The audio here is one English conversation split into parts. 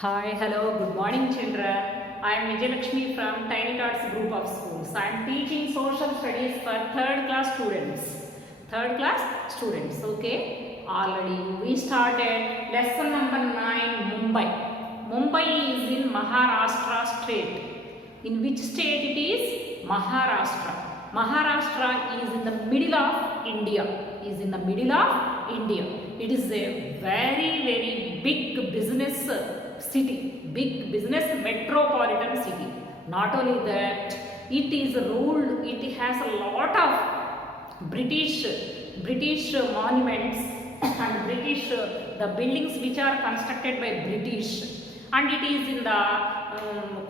Hi, hello, good morning children. I am Vijayalakshmi from Tiny Tots Group of Schools. I am teaching social studies for third class students. Third class students, okay? Already we started lesson number 9, Mumbai. Mumbai is in Maharashtra state. In which state it is? Maharashtra. Maharashtra is in the middle of India. Is in the middle of India. It is a very big business city, big business metropolitan city. Not only that, it is ruled, it has a lot of British monuments and British the buildings which are constructed by British, and it is in the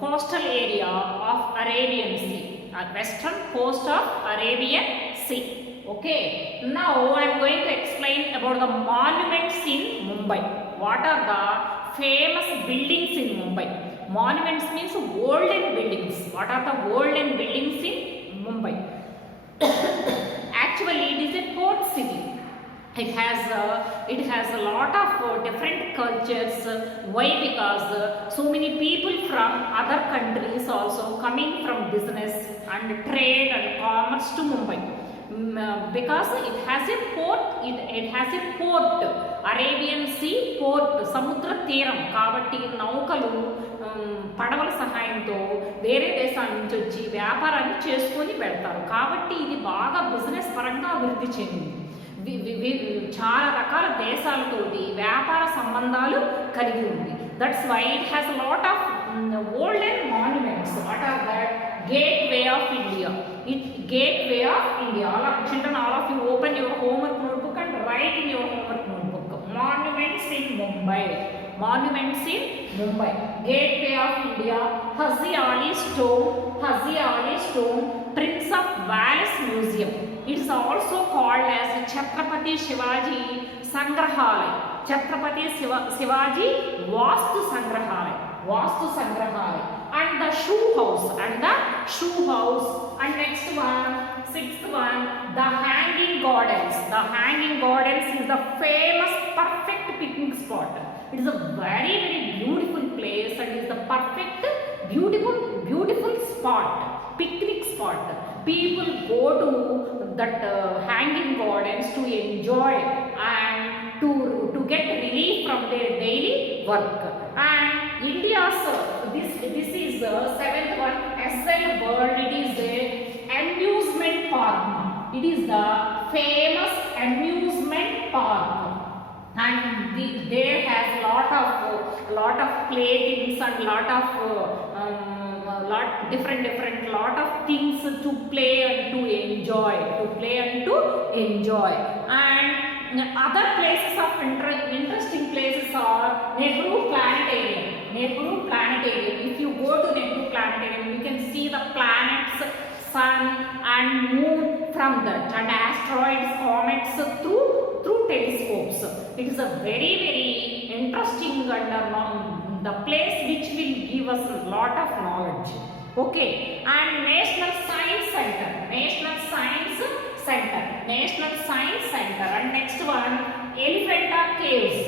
coastal area of Arabian Sea, western coast of Arabian Sea. Okay, now I am going to explain about the monuments in Mumbai. What are the famous buildings in Mumbai? Monuments means golden buildings. What are the golden buildings in Mumbai? Actually, it is a port city. It has a lot of different cultures. Why? Because so many people from other countries also coming from business and trade and commerce to Mumbai. Because it has a port, it has a port, Arabian Sea port, సముద్ర తీరం కాబట్టి నౌకలు పడవల సహాయంతో వేరే దేశాల నుంచి వచ్చి వ్యాపారాన్ని చేసుకొని వెళ్తారు. కాబట్టి ఇది బాగా బిజినెస్ పరంగా అభివృద్ధి చెందింది. చాలా రకాల దేశాలతోటి వ్యాపార సంబంధాలు కలిగి ఉంది. That's why it has lot of golden monuments. What are that? Gateway of India. Gateway of India. All of children, all of you open your homework notebook and write in your homework notebook. Monuments in Mumbai. Monuments in Mumbai. Gateway of India. Haji Ali Stone. Haji Ali Stone. Prince of Wales Museum. It is also called as Chhatrapati Shivaji Sangrahalaya. Chhatrapati Shivaji Vastu Sangrahalaya. Vastu Sangrahalaya. And the shoe house. And next one, sixth one, the Hanging Gardens. The Hanging Gardens is the famous perfect picnic spot. It is a very beautiful place and is the perfect beautiful spot, picnic spot. People go to that Hanging Gardens to enjoy and to get relief from their daily work. And India's this is the seventh one, SL World. It is a amusement park. It is the famous amusement park, and there has lot of playthings and lot of different lot of things to play and to enjoy. And other places of interesting places are Nehru Planetarium. If you go to Nehru Planetarium, you can see the planets, sun and moon from that, and asteroids, comets through telescopes. It is a very interesting and the place which will give us a lot of knowledge. Okay, and National Science Center. And next one, Elephanta Caves.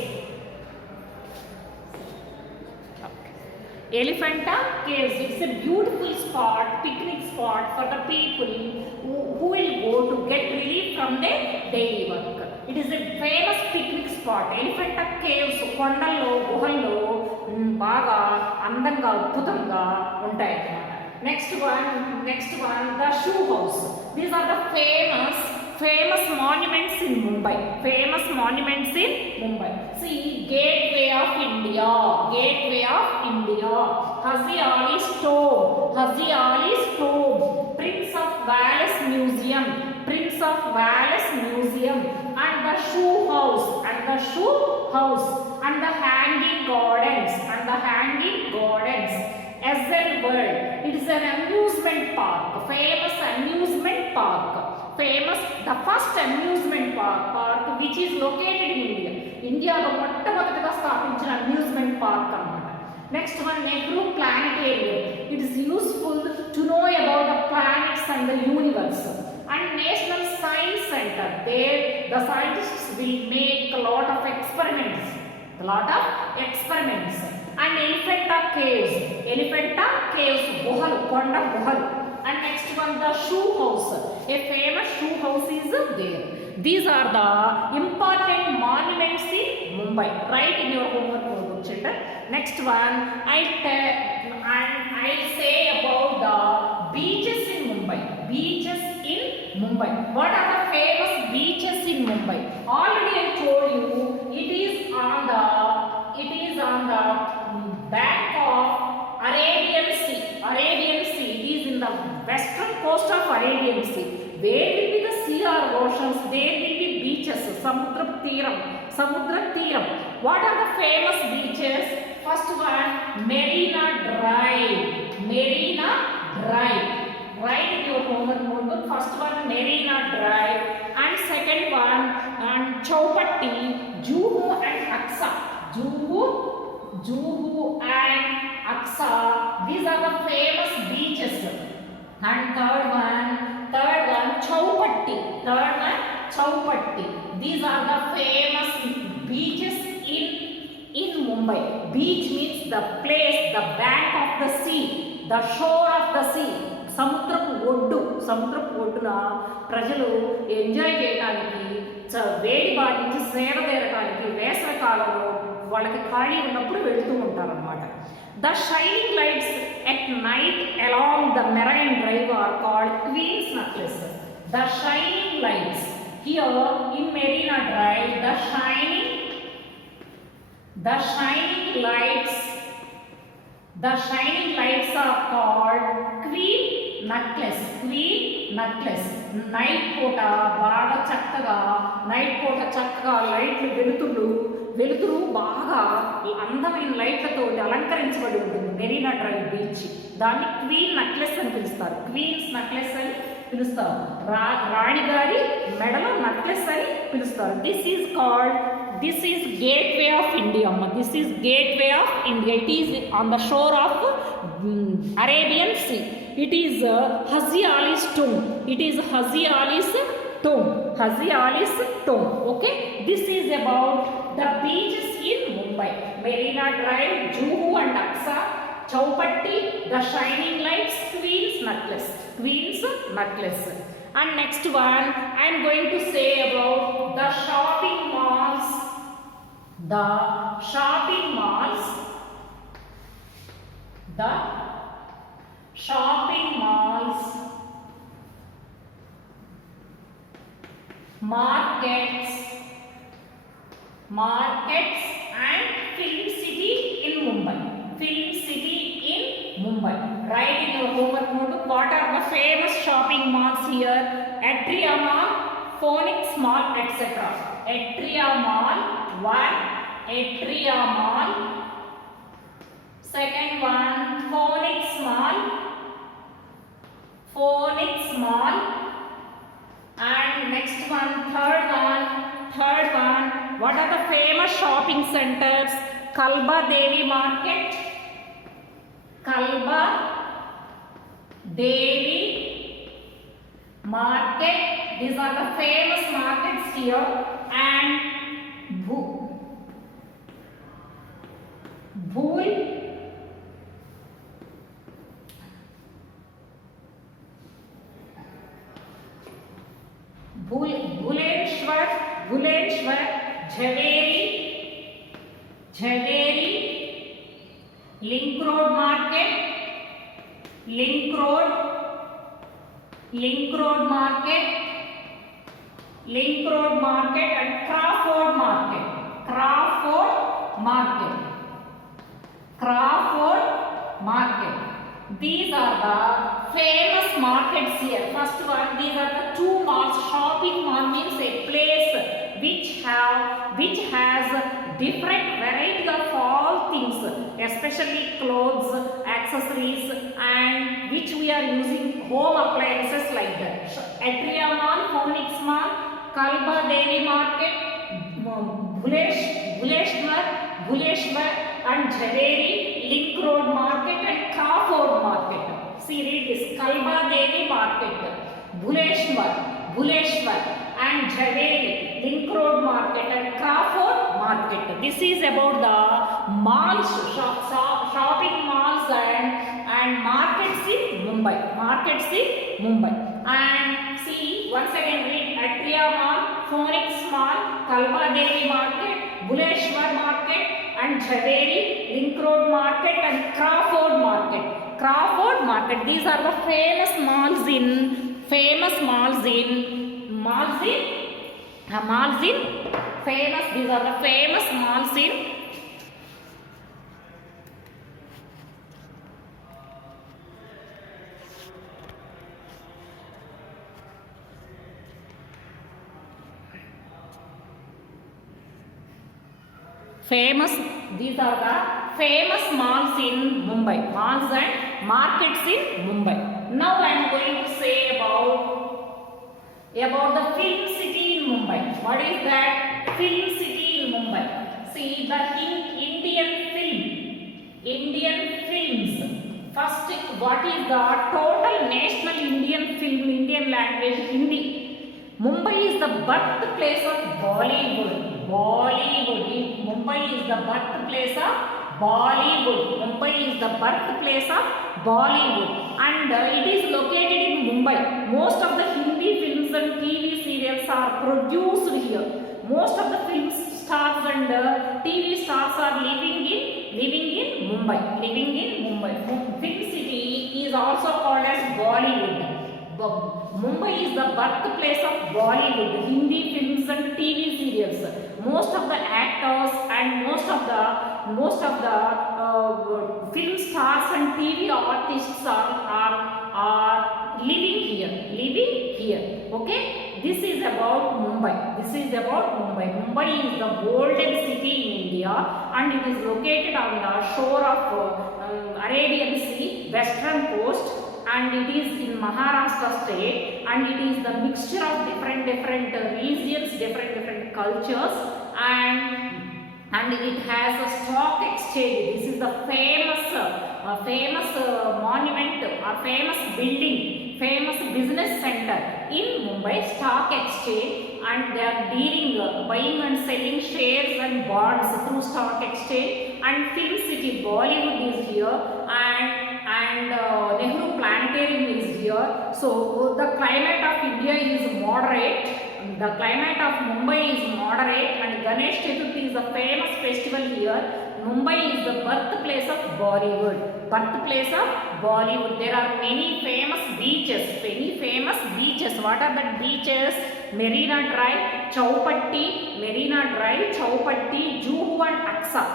Elephanta Caves. It's a beautiful spot, picnic spot for the people who will go to get relief from their daily work. It is a famous picnic spot. Elephanta Caves కొండల్లో గుహల్లో బాగా అందంగా అద్భుతంగా ఉంటాయి అన్నమాట. Next one, the shoe house. These are the famous monuments in Mumbai. See, Gateway of India. Haji Ali Stone. Prince of Wales Museum. And the shoe house. And the Hanging Gardens. SL World. It is an amusement park. The first amusement park which is located in India. ఇండియాలో మొట్టమొదటిగా స్థాపించిన amusement park అన్నమాట. Next one, Nehru planetarium. It is useful to know about the planets and the universe. And National Science Center. There the scientists will make a lot of experiments lot of experiments. And Elephanta caves, గుహలు, కొండ గుహలు. And next one, the shoe house, a famous shoe house is there. These are the important monuments in Mumbai. Write in your homework notebook, children. Next one, I'll say about the beaches in Mumbai. Beaches in Mumbai. What are the famous beaches in Mumbai? Already I told you, it is on the bank of Arabian Sea. Arabian Sea. It is in the western coast of Arabian Sea. Where will be the sea or oceans? There will be beaches. Samudra Tiram. What are the famous beaches? First one, Marina Drive. Write in your homework notebook. First one, Marina Drive. And second one, and Chowpatty, Juhu and Aksa. Juhu and Aksa. These are the famous beaches. And third one, Chowpatty. These are the famous beaches in Mumbai. Beach means the place, the bank of the sea, the shore of the sea. సముద్రపు ఒడ్డున ప్రజలు enjoy చేయడానికి, వేడి బాటి నుంచి సేద తీరడానికి వేసవి కాలంలో వాళ్ళకి ఖాళీ ఉన్నప్పుడు వెళ్తూ ఉంటారన్నమాట. The shining lights at night along the Marine Drive are called Queen's Necklace. The shining lights here in Marina Drive, the shining lights are called Queen Necklace. Night పూట చక్కగా లైట్లు వెలుతురు బాగా అందమైన లైట్లతో అలంకరించబడి ఉంటుంది మెరీనా డ్రైవ్ బీచ్. దాన్ని క్వీన్ నెక్లెస్ అని పిలుస్తారు. క్వీన్స్ నెక్లెస్ అని పిలుస్తారు. రాణిగారి మెడలో నెక్లెస్ అని పిలుస్తారు. This is gateway of India. This is gateway of India. It is on the shore of Arabian Sea. It is Haji Ali's tomb. Haji Ali's tomb. Okay. This is about the beaches in Mumbai. Marina Drive, Juhu and Aksa, Chowpatty, the shining lights, Queen's necklace. And next one, I am going to say about the shopping malls. Markets and Film City in Mumbai. Write in your homework notebook what are the famous shopping malls here. Atria Mall, Phoenix Mall, etc. Atria Mall, second one, Phoenix Mall, and next one, third one, what are the famous shopping centers? Kalba Devi Market. These are the famous markets here. And Bhuleshwar, Jhaveri, Link Road Market, and Crawford Market. These are the famous markets here. First one, these are the two malls. Shopping mall means a place which has different variety of all things, especially clothes, accessories, and which we are using home appliances like that. Atria Mall, Phoenix Mall, Kalba Devi Market, Bhuleshwar and Jhaveri, Link Road Market and Crawford Market. See, read this. Kalba Devi Market, Bhuleshwar and Javeri, Link Road Market and Crawford Market. This is about the malls, shopping malls and markets in Mumbai. Markets in Mumbai. And see, once again read Atria Mall, Phoenix Mall, Kalpa Devi Market, Buleshwar Market and Javeri, Link Road Market and Crawford Market. Crawford Market. These are the famous malls in these are the famous malls in these are the famous malls in Mumbai, malls and markets in Mumbai. Now I am going to say about the film city in Mumbai. What is that film city in Mumbai? See, the Indian films. First, what is the total national Indian language? Hindi. Mumbai is the birthplace of Bollywood. Mumbai is the birthplace of Bollywood. Mumbai is the birthplace of Bollywood, and it is located in Mumbai. Most of the Hindi films and TV serials are produced here. Most of the film stars and TV stars are living in Mumbai. Film city is also called as Bollywood. Mumbai is the birthplace of Bollywood, Hindi films and TV serials. Most of the actors and most of the film stars and TV artists are living here. Okay, this is about Mumbai. Mumbai is the golden city in India, and it is located on the shore of Arabian Sea, western coast. And it is in Maharashtra state, and it is the mixture of different regions, different cultures, and it has a stock exchange. This is the famous monument or famous building, famous business center in Mumbai, stock exchange, and they are dealing, buying and selling shares and bonds through stock exchange. And film city Bollywood is here, and Nehru Planetarium is here. So the climate of India is moderate. The climate of Mumbai is moderate, and Ganesh Chaturthi is a famous festival here. Mumbai is the birthplace of Bollywood. There are many famous beaches. What are the beaches? Marina Drive, Chowpatty, Juhu and Aksa.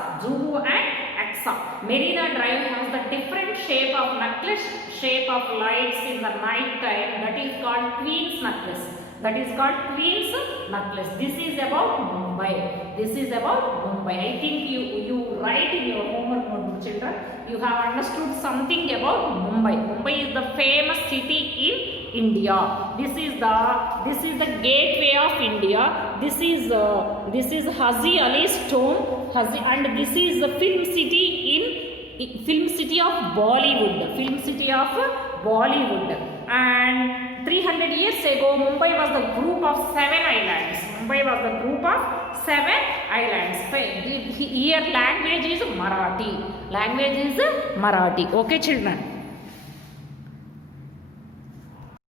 Marina Drive has the different shape of necklace, shape of lights in the night time. That is called Queen's necklace. This is about Mumbai. I think you write in your homework notebook, children. You have understood something about Mumbai. Mumbai is the famous city in India. This is the gateway of India. This is Haji Ali's tomb. And this is the film city of Bollywood. And 300 years ago, Mumbai was the group of 7 islands. Here language is Marathi. Okay, children.